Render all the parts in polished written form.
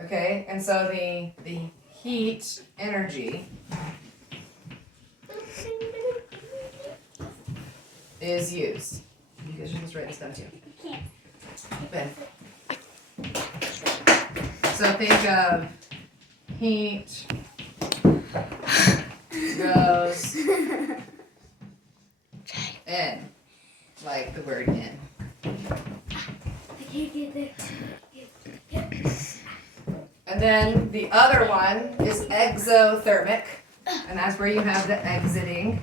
Okay, and so the heat energy is used. You guys should just write this down too. Ben. So think of heat goes in, like the word in. And then the other one is exothermic, and that's where you have the exiting.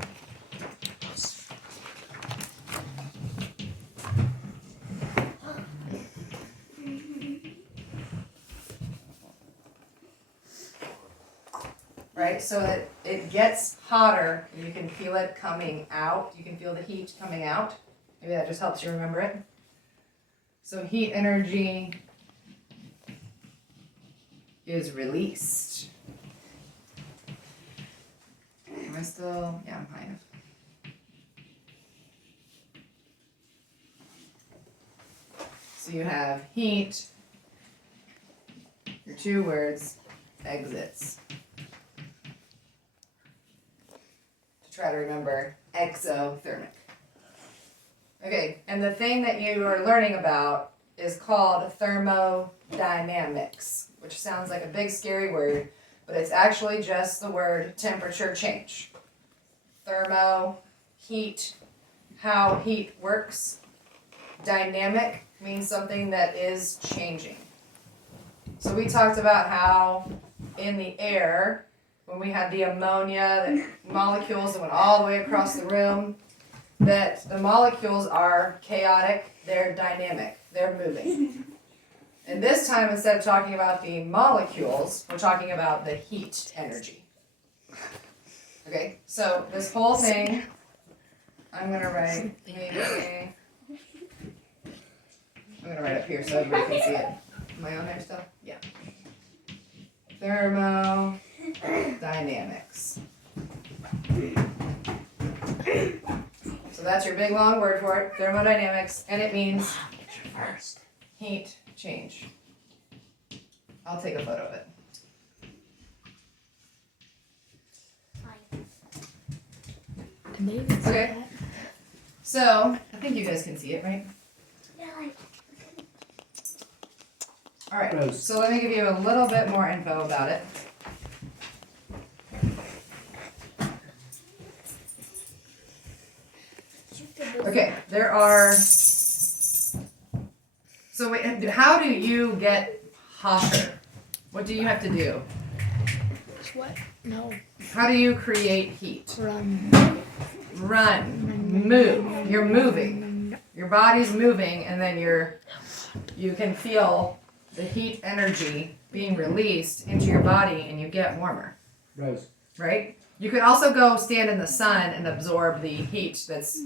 Right, so that it gets hotter, and you can feel it coming out. You can feel the heat coming out. Maybe that just helps you remember it. So heat energy is released. Am I still? Yeah, I'm kind of. So you have heat, your two words, exits. Try to remember exothermic. Okay, and the thing that you are learning about is called thermodynamics, which sounds like a big scary word, but it's actually just the word temperature change. Thermo, heat, how heat works. Dynamic means something that is changing. So we talked about how in the air, when we had the ammonia, the molecules that went all the way across the room, that the molecules are chaotic, they're dynamic, they're moving. And this time, instead of talking about the molecules, we're talking about the heat energy. Okay, so this whole thing, I'm going to write, I'm going to write up here so everybody can see it. Am I on there still? Yeah. Thermodynamics. So that's your big long word for it, thermodynamics, and it means heat change. I'll take a photo of it. Okay. So, I think you guys can see it, right? Alright, so let me give you a little bit more info about it. Okay, there are, so wait, how do you get hotter? What do you have to do? What? No. How do you create heat? Run. Move. You're moving. Your body's moving, and then you can feel the heat energy being released into your body, and you get warmer. Rose. Right? You could also go stand in the sun and absorb the heat that's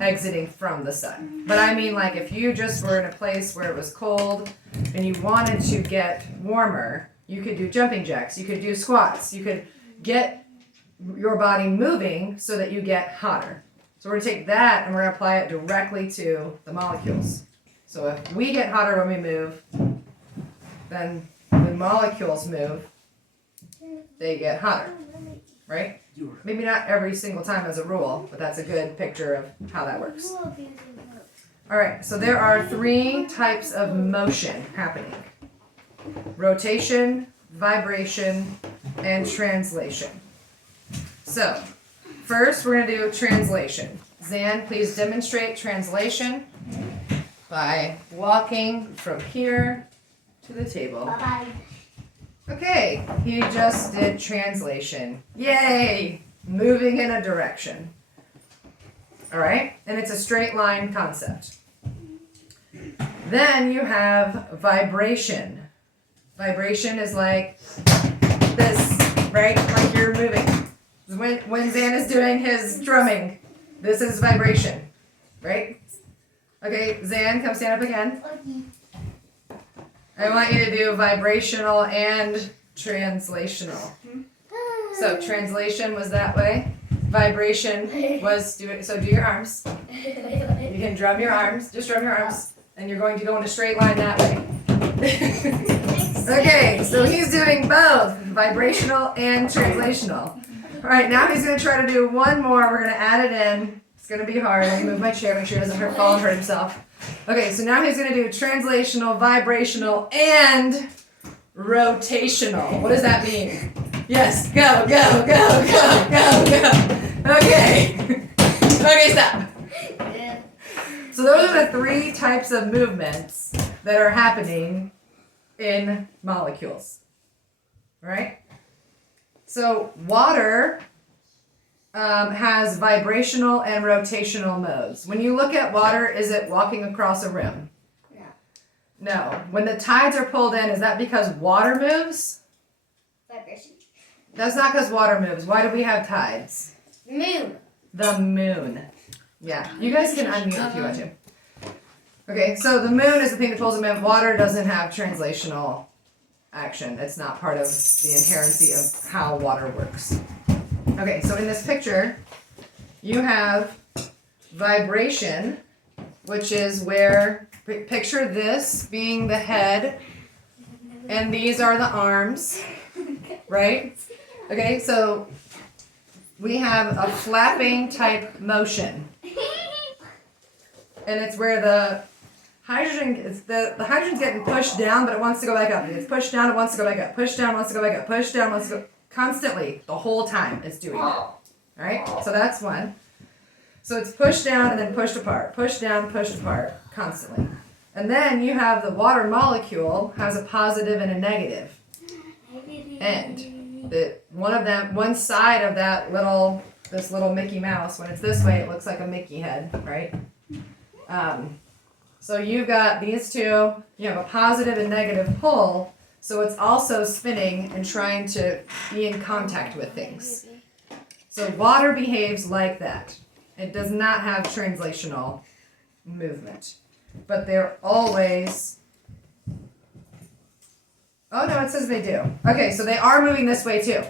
exiting from the sun. But I mean, like, if you just were in a place where it was cold and you wanted to get warmer, you could do jumping jacks, you could do squats, you could get your body moving so that you get hotter. So we're going to take that and we're going to apply it directly to the molecules. So if we get hotter when we move, then the molecules move, they get hotter, right? Maybe not every single time as a rule, but that's a good picture of how that works. All right, so there are 3 types of motion happening: rotation, vibration, and translation. So first we're going to do translation. Zan, please demonstrate translation by walking from here to the table. Bye-bye. Okay, he just did translation. Yay! Moving in a direction. All right, and it's a straight line concept. Then you have vibration. Vibration is like this, right? Like you're moving. When Zan is doing his drumming, this is vibration, right? Okay, Zan, come stand up again. I want you to do vibrational and translational. So translation was that way. Vibration was do your arms. You can drum your arms. Just drum your arms. And you're going to go in a straight line that way. Okay, so he's doing both vibrational and translational. All right, now he's going to try to do one more. We're going to add it in. It's going to be hard. Let me move my chair, make sure he doesn't fall and hurt himself. Okay, so now he's going to do translational, vibrational, and rotational. What does that mean? Yes, go, go, go, go, go, go. Okay. Okay, stop. So those are the 3 types of movements that are happening in molecules. Right? So water has vibrational and rotational modes. When you look at water, is it walking across a room? Yeah. No. When the tides are pulled in, is that because water moves? Vibration. That's not because water moves. Why do we have tides? Moon. The moon. Yeah. You guys can unmute if you want to. Okay, so the moon is the thing that pulls them in. Water doesn't have translational action. It's not part of the inherency of how water works. Okay, so in this picture, you have vibration, which is where, picture this being the head, and these are the arms, right? Okay, so we have a flapping type motion. And it's where the hydrogen, the hydrogen's getting pushed down, but it wants to go back up. It gets pushed down, it wants to go back up. Pushed down, wants to go back up. Pushed down, wants to go, constantly, the whole time it's doing that. Alright, so that's one. So it's pushed down and then pushed apart. Pushed down, pushed apart, constantly. And then you have the water molecule has a positive and a negative end. One side of that this little Mickey Mouse, when it's this way, it looks like a Mickey head, right? So you've got these two, you have a positive and negative pull, so it's also spinning and trying to be in contact with things. So water behaves like that. It does not have translational movement. But they're always... Oh no, it says they do. Okay, so they are moving this way too.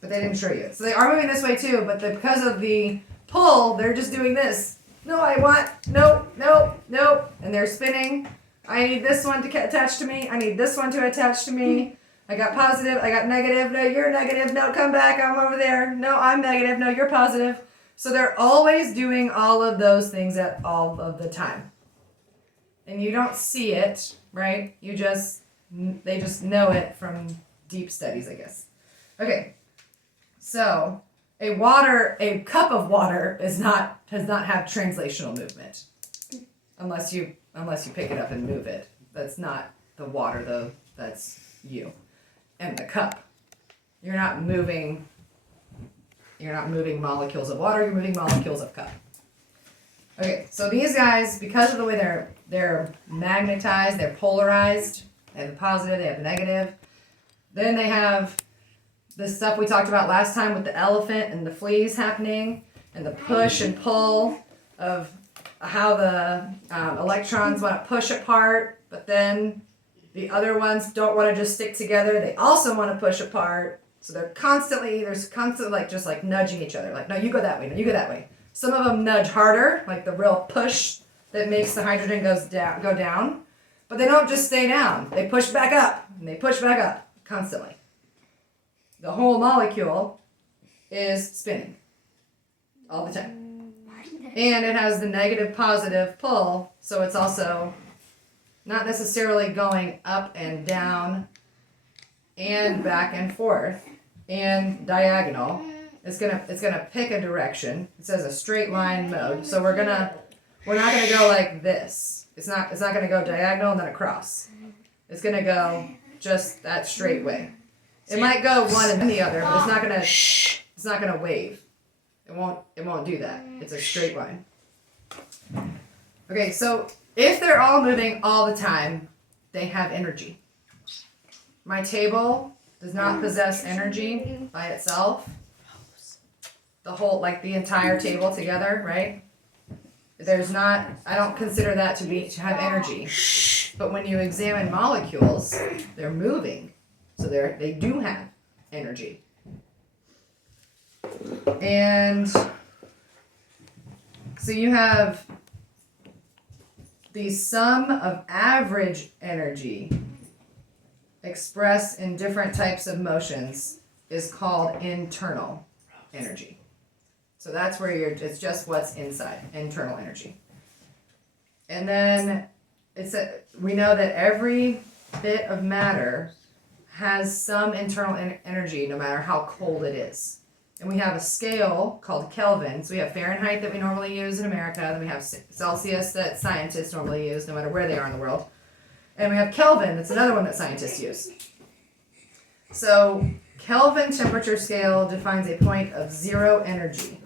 But they didn't show you. So they are moving this way too, but because of the pull, they're just doing this. No, I want, nope, nope, nope. And they're spinning. I need this one to attach to me. I need this one to attach to me. I got positive, I got negative. No, you're negative. No, come back, I'm over there. No, I'm negative. No, you're positive. So they're always doing all of those things at all of the time. And you don't see it, right? They just know it from deep studies, I guess. Okay, so a cup of water does not have translational movement, unless you pick it up and move it. That's not the water, though. That's you, and the cup. You're not moving molecules of water. You're moving molecules of cup. Okay, so these guys, because of the way they're magnetized, they're polarized. They have the positive, they have the negative. Then they have the stuff we talked about last time with the elephant and the fleas happening, and the push and pull of how the electrons want to push apart, but then the other ones don't want to just stick together. They also want to push apart. So there's constantly just like nudging each other. Like, no, you go that way. No, you go that way. Some of them nudge harder, like the real push that makes the hydrogen go down. But they don't just stay down. They push back up, and they push back up constantly. The whole molecule is spinning all the time. And it has the negative positive pull, so it's also not necessarily going up and down and back and forth and diagonal. It's gonna pick a direction. It says a straight line mode. So we're not gonna go like this. It's not gonna go diagonal and then across. It's gonna go just that straight way. It might go one and then the other, but it's not gonna wave. It won't do that. It's a straight line. Okay, so if they're all moving all the time, they have energy. My table does not possess energy by itself. The entire table together, right? I don't consider that to have energy. But when you examine molecules, they're moving. So they do have energy. And so you have the sum of average energy expressed in different types of motions is called internal energy. So that's where it's just what's inside, internal energy. And then we know that every bit of matter has some internal energy no matter how cold it is. And we have a scale called Kelvin. So we have Fahrenheit that we normally use in America, then we have Celsius that scientists normally use no matter where they are in the world. And we have Kelvin, that's another one that scientists use. So Kelvin temperature scale defines a point of zero energy.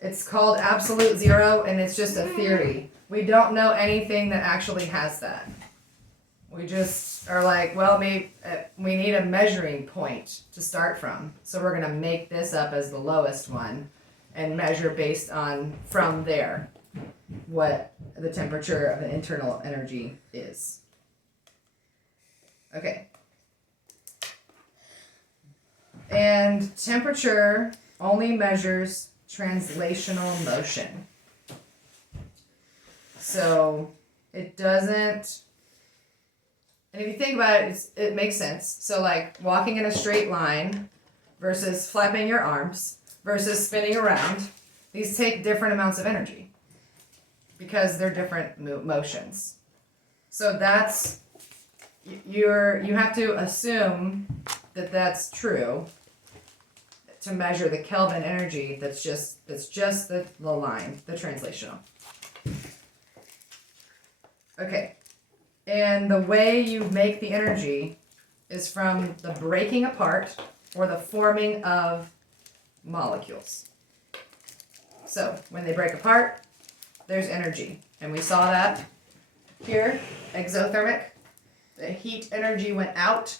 It's called absolute zero, and it's just a theory. We don't know anything that actually has that. We just are like, well, maybe we need a measuring point to start from. So we're going to make this up as the lowest one and measure based on, from there, what the temperature of the internal energy is. Okay. And temperature only measures translational motion. So it doesn't, and if you think about it, it makes sense. So like walking in a straight line versus flapping your arms versus spinning around, these take different amounts of energy because they're different motions. So that's, you have to assume that that's true to measure the Kelvin energy that's just the line, the translational. Okay, and the way you make the energy is from the breaking apart or the forming of molecules. So when they break apart, there's energy, and we saw that here, exothermic. The heat energy went out.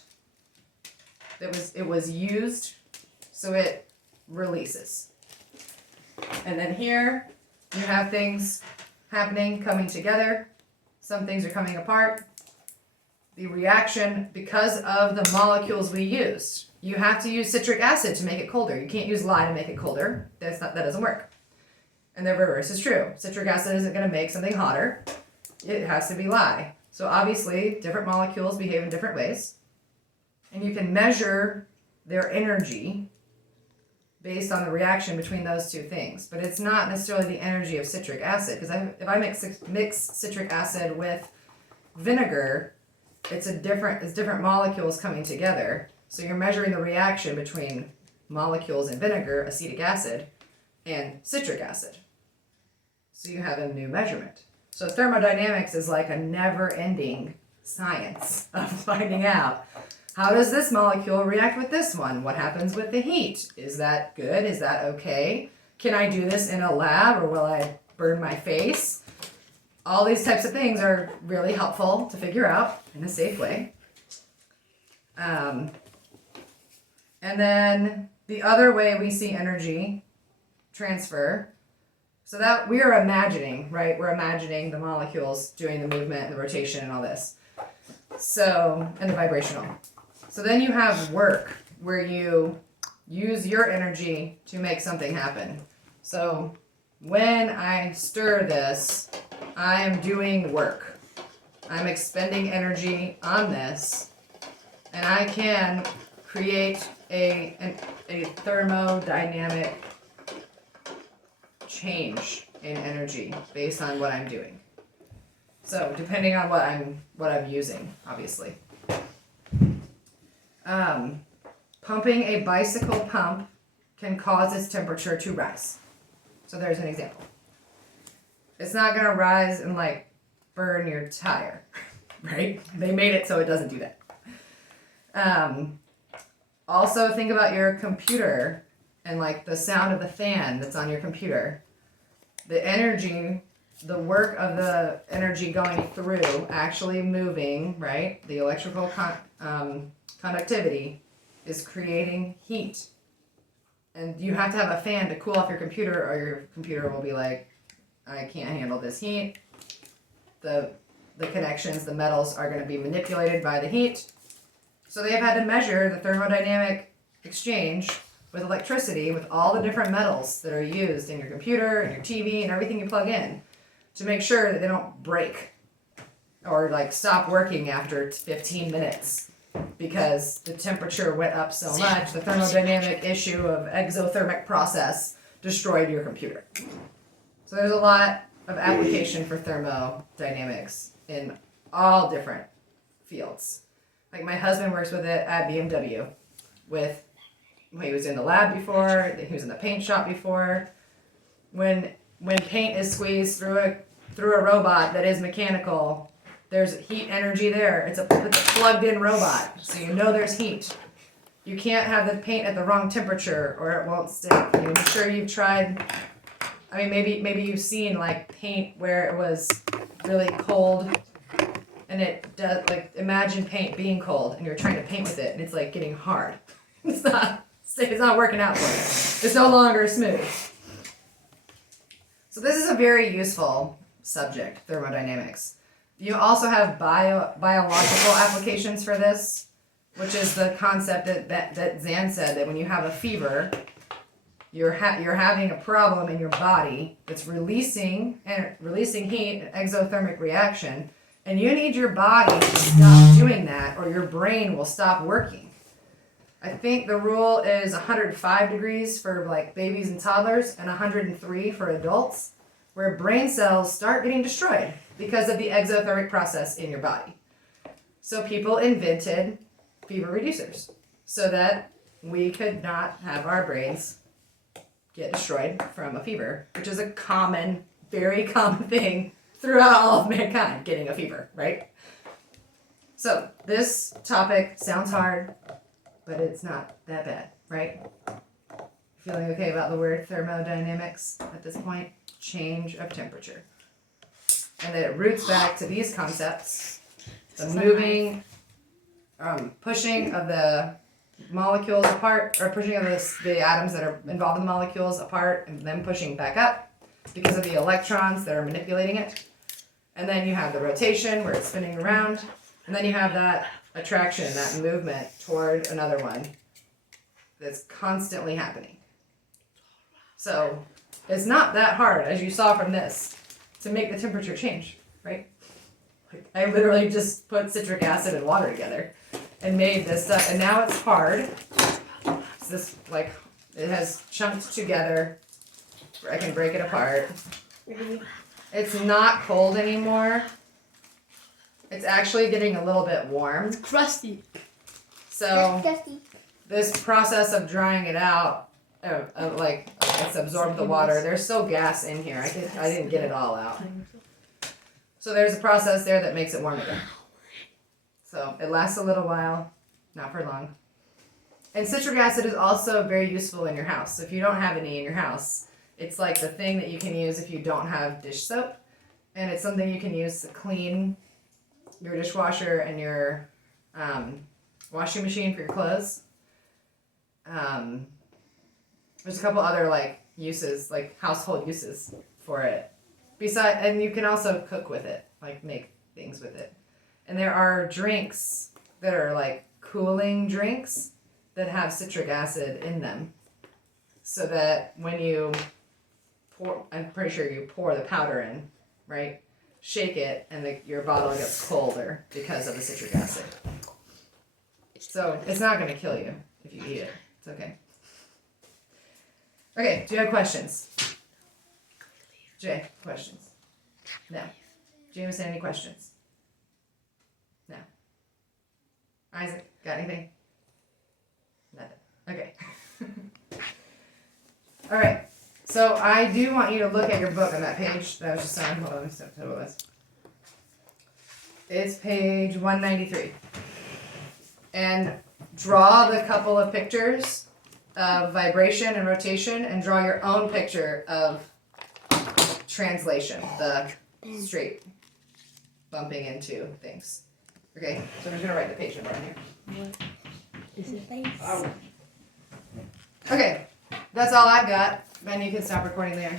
It was used, so it releases. And then here you have things happening, coming together. Some things are coming apart. The reaction, because of the molecules we used, you have to use citric acid to make it colder. You can't use lye to make it colder. That doesn't work. And the reverse is true. Citric acid isn't going to make something hotter. It has to be lye. So obviously, different molecules behave in different ways. And you can measure their energy based on the reaction between those two things. But it's not necessarily the energy of citric acid, because if I mix citric acid with vinegar, it's different molecules coming together. So you're measuring the reaction between molecules in vinegar, acetic acid, and citric acid. So you have a new measurement. So thermodynamics is like a never-ending science of finding out, how does this molecule react with this one? What happens with the heat? Is that good? Is that okay? Can I do this in a lab, or will I burn my face? All these types of things are really helpful to figure out in a safe way. And then the other way we see energy transfer, so that we are imagining, right? We're imagining the molecules doing the movement and the rotation and all this. So, and the vibrational. So then you have work, where you use your energy to make something happen. So when I stir this, I am doing work. I'm expending energy on this, and I can create a thermodynamic change in energy based on what I'm doing. So depending on what I'm using, obviously. Pumping a bicycle pump can cause its temperature to rise. So there's an example. It's not going to rise and like burn your tire, right? They made it so it doesn't do that. Also think about your computer and like the sound of the fan that's on your computer. The energy, the work of the energy going through, actually moving, right? The electrical conductivity is creating heat. And you have to have a fan to cool off your computer, or your computer will be like, I can't handle this heat. The connections, the metals are going to be manipulated by the heat. So they've had to measure the thermodynamic exchange with electricity with all the different metals that are used in your computer and your TV and everything you plug in, to make sure that they don't break or like stop working after 15 minutes. because the temperature went up so much. The thermodynamic issue of exothermic process destroyed your computer. So there's a lot of application for thermodynamics in all different fields. Like my husband works with it at BMW. He was in the lab before. He was in the paint shop before. When paint is squeezed through a robot that is mechanical, there's heat energy there. It's a plugged-in robot, so you know there's heat. You can't have the paint at the wrong temperature or it won't stick. I'm sure you've tried. I mean, maybe you've seen like paint where it was really cold, and it does like imagine paint being cold, and you're trying to paint with it, and it's like getting hard. It's not working out for you. It's no longer smooth. So this is a very useful subject, thermodynamics. You also have biological applications for this, which is the concept that Zan said, that when you have a fever, you're having a problem in your body that's releasing heat, an exothermic reaction, and you need your body to stop doing that or your brain will stop working. I think the rule is 105 degrees for like babies and toddlers and 103 for adults, where brain cells start getting destroyed because of the exothermic process in your body. So people invented fever reducers so that we could not have our brains get destroyed from a fever, which is a common, very common thing throughout all of mankind, getting a fever, right? So this topic sounds hard, but it's not that bad, right? Feeling okay about the word thermodynamics at this point? Change of temperature. And that it roots back to these concepts, the moving, pushing of the molecules apart, or pushing of the atoms that are involved in the molecules apart, and then pushing back up because of the electrons that are manipulating it. And then you have the rotation where it's spinning around, and then you have that attraction, that movement toward another one that's constantly happening. So it's not that hard, as you saw from this, to make the temperature change, right? Like, I literally just put citric acid and water together and made this stuff, and now it's hard. It's this, like, it has chunked together. I can break it apart. It's not cold anymore. It's actually getting a little bit warm. It's crusty. So Dusty. this process of drying it out, like it's absorbed the water. There's still gas in here. I didn't get it all out. So there's a process there that makes it warm again. So it lasts a little while, not for long. And citric acid is also very useful in your house. So if you don't have any in your house, it's like the thing that you can use if you don't have dish soap. And it's something you can use to clean your dishwasher and your washing machine for your clothes. There's a couple other like uses, like household uses for it. And you can also cook with it, like make things with it. And there are drinks that are like cooling drinks that have citric acid in them, so that when you pour, I'm pretty sure you pour the powder in, right? Shake it, and your bottle gets colder because of the citric acid. So it's not going to kill you if you eat it. It's okay. Okay, do you have questions? Jay, questions? No. Jameson, any questions? No. Isaac, got anything? Nothing. Okay. All right. So I do want you to look at your book on that page that I was just on. Hold on, let me step to what it was. It's page 193. And draw the couple of pictures of vibration and rotation, and draw your own picture of translation, the straight bumping into things. Okay, so I'm just gonna write the page number on here. What is it? Okay, that's all I've got. Then you can stop recording there.